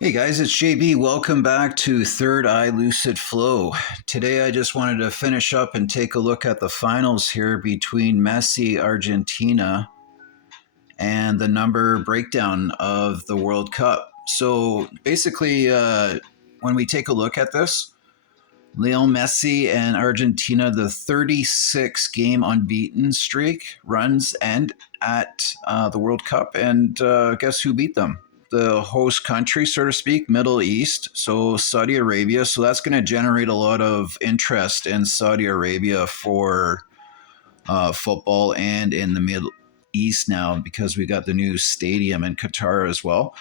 Hey guys, it's JB. Welcome back to Third Eye Lucid Flow. Today I just wanted to finish up and take a look at the finals here between Messi, Argentina, and the number breakdown of the World Cup. So basically, when we take a look at this, Lionel Messi and Argentina, the 36 game unbeaten streak runs end at the World Cup, and guess who beat them? The host country, so to speak, Middle East, so Saudi Arabia. So that's going to generate a lot of interest in Saudi Arabia for football and in the Middle East now because we got the new stadium in Qatar as well.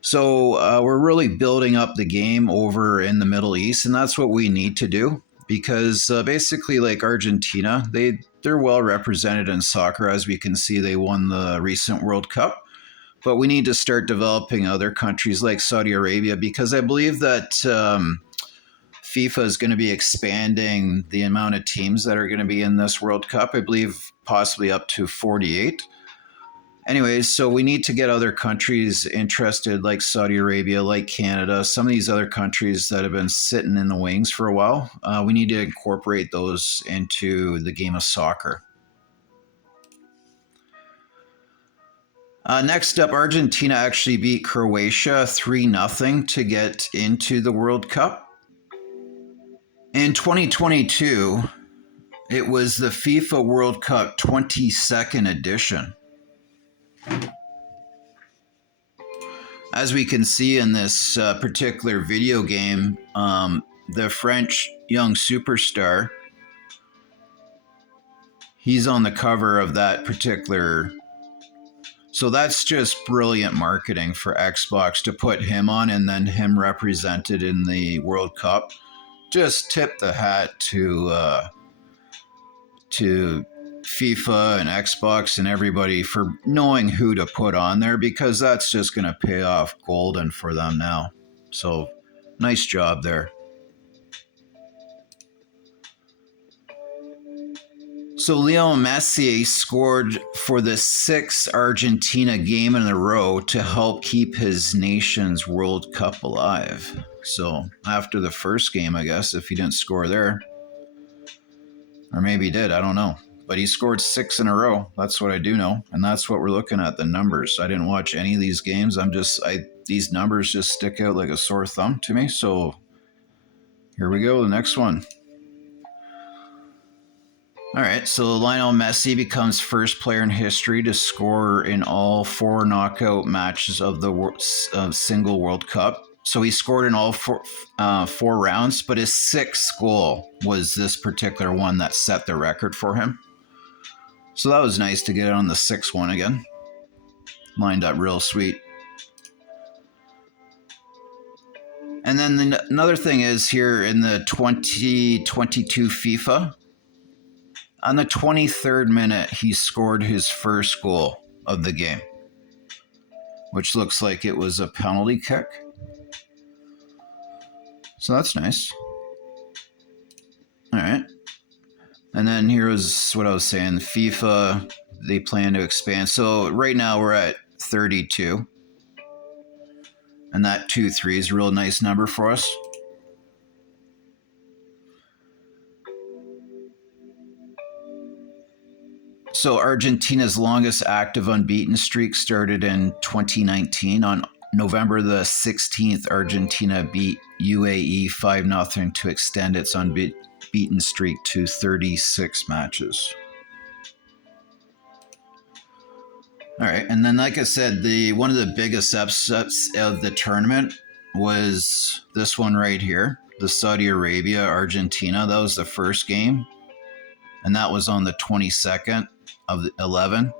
So we're really building up the game over in the Middle East, and that's what we need to do because basically, like Argentina, they're well represented in soccer. As we can see, they won the recent World Cup. But we need to start developing other countries like Saudi Arabia because I believe that FIFA is going to be expanding the amount of teams that are going to be in this World Cup. I believe possibly up to 48. Anyways, so we need to get other countries interested like Saudi Arabia, like Canada, some of these other countries that have been sitting in the wings for a while. We need to incorporate those into the game of soccer. Next up, Argentina actually beat Croatia 3-0 to get into the World Cup. In 2022, it was the FIFA World Cup 22nd edition. As we can see in this particular video game, the French young superstar, he's on the cover of that particular. So that's just brilliant marketing for Xbox to put him on and then him represented in the World Cup. Just tip the hat to FIFA and Xbox and everybody for knowing who to put on there because that's just going to pay off golden for them now. So nice job there. So Lionel Messi scored for the 6th Argentina game in a row to help keep his nation's World Cup alive. So after the first game, I guess, if he didn't score there, or maybe he did, I don't know. But he scored 6 in a row. That's what I do know, and that's what we're looking at, the numbers. I didn't watch any of these games. These numbers just stick out like a sore thumb to me. So here we go, the next one. All right, so Lionel Messi becomes first player in history to score in all 4 knockout matches of the single World Cup. So he scored in all four rounds, but his 6th goal was this particular one that set the record for him. So that was nice to get it on the 6th one again. Lined up real sweet. And then another thing is here in the 2022 FIFA, on the 23rd minute, he scored his first goal of the game, which looks like it was a penalty kick. So that's nice. All right. And then here was what I was saying. FIFA, they plan to expand. So right now we're at 32. And that 2-3 is a real nice number for us. So Argentina's longest active unbeaten streak started in 2019. On November the 16th, Argentina beat UAE 5-0 to extend its unbeaten streak to 36 matches. All right, and then like I said, one of the biggest upsets of the tournament was this one right here, the Saudi Arabia Argentina. That was the first game, and that was on the 22nd of 11.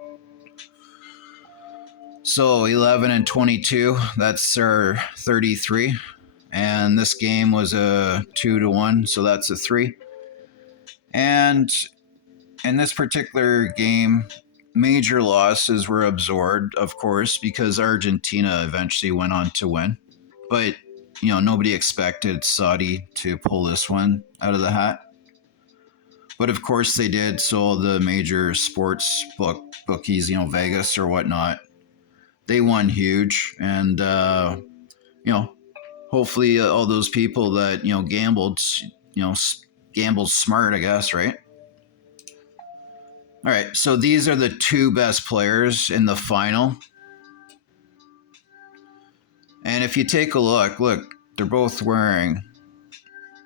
So 11 and 22, that's our 33. And this game was a 2-1, so that's a 3. And in this particular game, major losses were absorbed, of course, because Argentina eventually went on to win. But, nobody expected Saudi to pull this one out of the hat. But of course they did, so the major sports bookies, Vegas or whatnot, they won huge. And you know, hopefully all those people that, gambled, gambled smart, I guess, right? All right, so these are the two best players in the final. And if you take a look, they're both wearing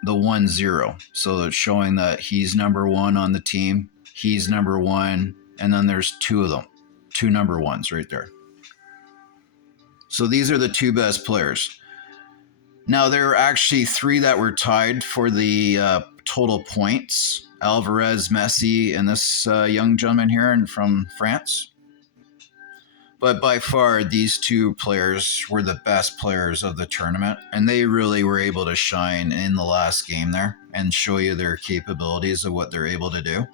the 1-0. So it's showing that he's number one on the team, he's number one, and then there's two of them, two number ones right there. So these are the two best players. Now, there are actually three that were tied for the total points. Alvarez, Messi, and this young gentleman here from France. But by far, these two players were the best players of the tournament, and they really were able to shine in the last game there and show you their capabilities of what they're able to do.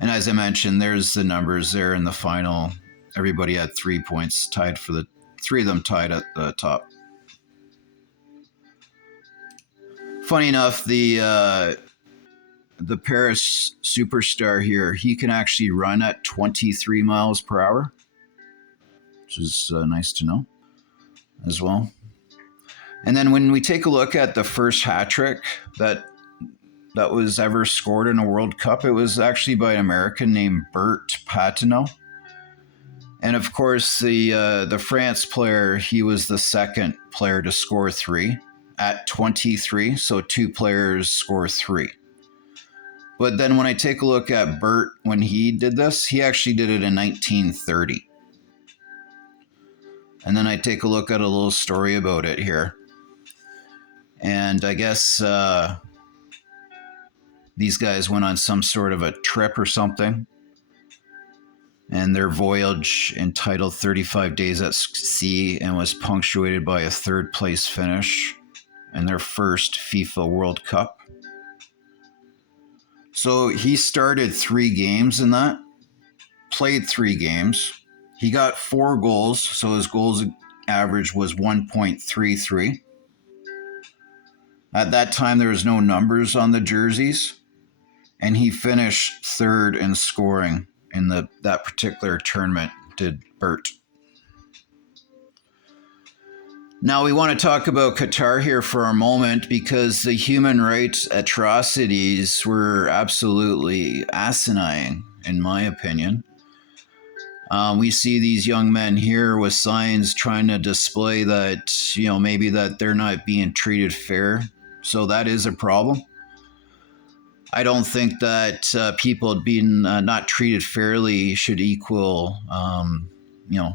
And as I mentioned, there's the numbers there in the final. Everybody had 3 points, tied for the three of them tied at the top. Funny enough, the Paris superstar here, he can actually run at 23 miles per hour, which is nice to know as well. And then when we take a look at the first hat trick that was ever scored in a World Cup, it was actually by an American named Bert Patino. And of course, the France player, he was the second player to score three at 23. So two players score three. But then when I take a look at Bert, when he did this, he actually did it in 1930. And then I take a look at a little story about it here. And I guess these guys went on some sort of a trip or something. And their voyage, entitled 35 Days at Sea, and was punctuated by a third place finish in their first FIFA World Cup. So he started 3 games in that, played 3 games. He got 4 goals, so his goals average was 1.33. At that time, there was no numbers on the jerseys, and he finished third in scoring in that particular tournament, did Bert. Now we want to talk about Qatar here for a moment, because the human rights atrocities were absolutely asinine, in my opinion. We see these young men here with signs trying to display that, maybe that they're not being treated fair. So that is a problem. I don't think that people being not treated fairly should equal,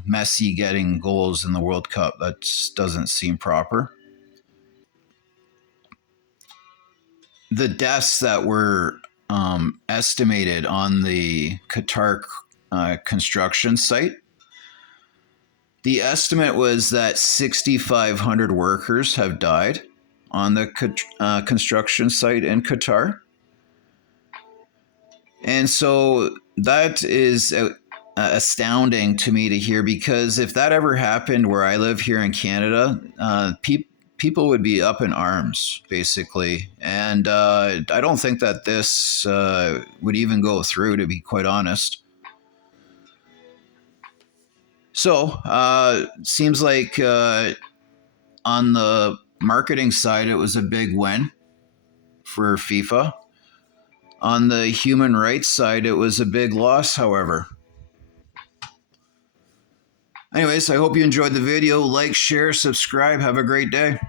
Messi getting goals in the World Cup. That just doesn't seem proper. The deaths that were estimated on the Qatar construction site, the estimate was that 6,500 workers have died on the construction site in Qatar. And so that is astounding to me to hear, because if that ever happened where I live here in Canada, people would be up in arms, basically. And I don't think that this would even go through, to be quite honest. So seems like on the marketing side, it was a big win for FIFA. On the human rights side, it was a big loss, however. Anyways, I hope you enjoyed the video. Like, share, subscribe. Have a great day.